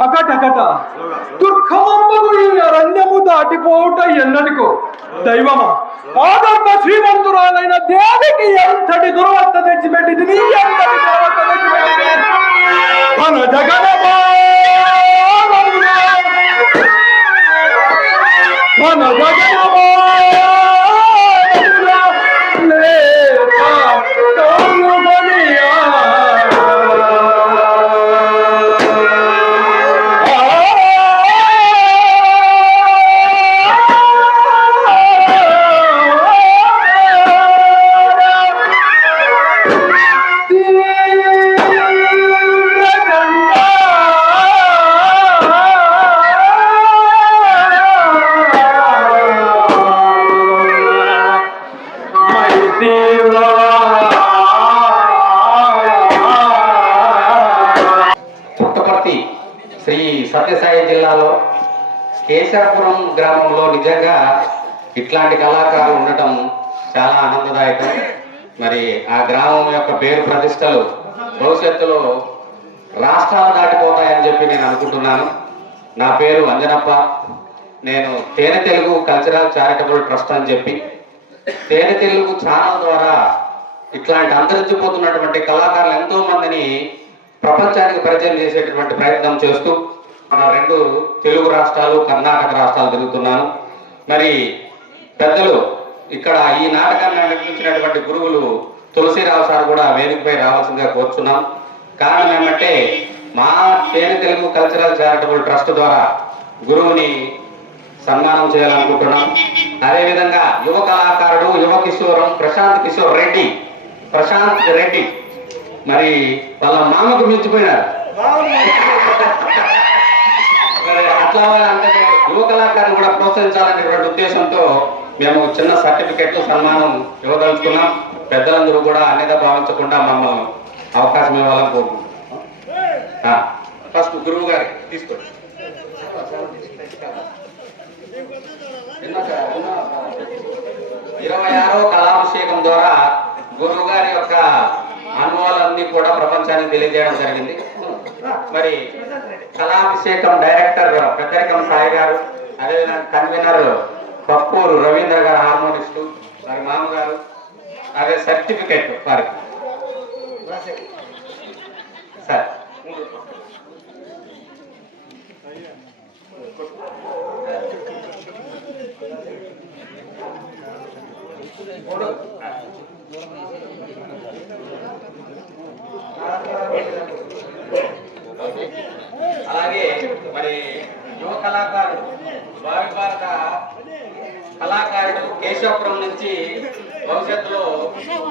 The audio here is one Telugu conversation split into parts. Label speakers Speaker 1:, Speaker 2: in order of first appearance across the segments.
Speaker 1: అకటకట దుర్గమమ్మకు ఈ అరణ్యము దాటిపోవుట ఎన్నటికో దైవమా ఆదర్భ శ్రీమంతురాలైన దేవికి ఎంతటి దురవస్థ తెచ్చిపెట్టింది నీ ఎంతటి దురవస్థ తెచ్చిపెట్టింది? మన జగనమా మన జగనమా
Speaker 2: శ్రీ సత్యసాయి జిల్లాలో కేశాపురం గ్రామంలో నిజంగా ఇట్లాంటి కళాకారులు ఉండటం చాలా ఆనందదాయకం. మరి ఆ గ్రామం యొక్క పేరు ప్రతిష్టలు భవిష్యత్తులో రాష్ట్రాలు దాటిపోతాయని చెప్పి నేను అనుకుంటున్నాను. నా పేరు అంజనప్ప. నేను తేనె తెలుగు కల్చరల్ చారిటబుల్ ట్రస్ట్ అని చెప్పి తేనె తెలుగు ఛానల్ ద్వారా ఇట్లాంటి అంతరించిపోతున్నటువంటి కళాకారులు ఎంతో మందిని ప్రపంచానికి పరిచయం చేసేటటువంటి ప్రయత్నం చేస్తూ మన రెండు తెలుగు రాష్ట్రాలు కర్ణాటక రాష్ట్రాలు తిరుగుతున్నాను. మరి పెద్దలు ఇక్కడ ఈ నాటకాన్ని నిర్మించినటువంటి గురువులు తులసిరావు సార్ కూడా వేదికపై రావాల్సిందిగా కోరుచున్నాం. కారణం ఏమంటే మా పేరు తెలుగు కల్చరల్ చారిటబుల్ ట్రస్ట్ ద్వారా గురువుని సన్మానం చేయాలనుకుంటున్నాం. అదేవిధంగా యువ కళాకారుడు యువ కిషోరం ప్రశాంత్ కిషోర్ రెడ్డి ప్రశాంత్ రెడ్డి మరి వాళ్ళ మామకు మించిపోయినారు. మరి అట్లా అంటే యువ కళాకారులు కూడా ప్రోత్సహించాలనేటువంటి ఉద్దేశంతో మేము చిన్న సర్టిఫికెట్లు సన్మానం ఇవ్వదలుచుకున్నాం. పెద్దలందరూ కూడా అన్నిదా భావించకుండా మమ్మల్ని అవకాశం ఇవ్వాలని కోరుకుంటున్నాం. ఫస్ట్ గురువు గారి తీసుకోండి. ఇరవై ఆరో కళాభిషేకం ద్వారా గురువు గారి యొక్క అనుభవాలన్నీ కూడా ప్రపంచానికి తెలియజేయడం జరిగింది. మరి కళాభిషేకం డైరెక్టర్ పెద్దరికం సాయి గారు అదేవిధంగా కన్వీనర్ పప్పూరు రవీంద్ర గారు హార్మోనిస్టు మరి మామగారు అదే సర్టిఫికేట్ వారికి సార్. అలాగే మరి యువ కళాకారుడు భావి భారత కళాకారుడు కేశవపురం నుంచి భవిష్యత్తులో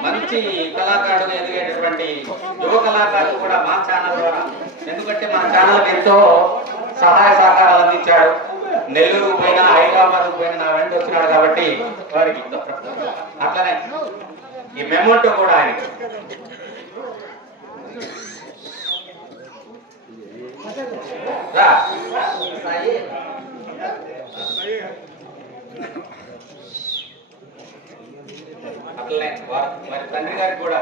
Speaker 2: మంచి కళాకారుడు ఎదిగేటటువంటి యువ కళాకారుడు కూడా మా ఛానల్ ద్వారా ఎందుకంటే మా ఛానల్ ఎంతో సహాయ సహకారాలు అందించాడు. నెల్లూరు పోయినా హైదరాబాద్ పోయినా నా వెంట వచ్చినాడు కాబట్టి వారికి అట్లనే ఈ మెమోటో కూడా ఆయన అట్లనే వారి మరి తండ్రి గారికి కూడా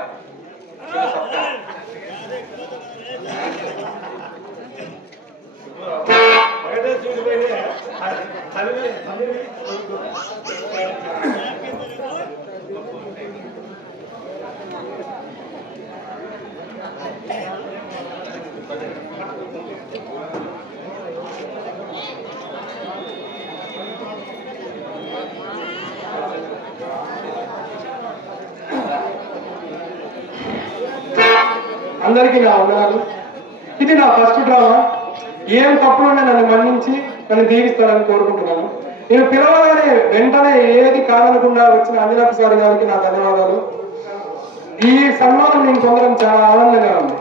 Speaker 1: అందరికీ నా వందనాలు. ఇది నా ఫస్ట్ డ్రామా. ఏం తప్పులున్నా నన్ను మన్నించి నన్ను దీవిస్తారని కోరుకుంటున్నాను. నేను పిలవగానే వెంటనే ఏది కాదనకుండా వచ్చిన అంజనా సార్ గారికి నా ధన్యవాదాలు. ఈ సన్మానం నేను పొందడం చాలా ఆనందంగా ఉంది.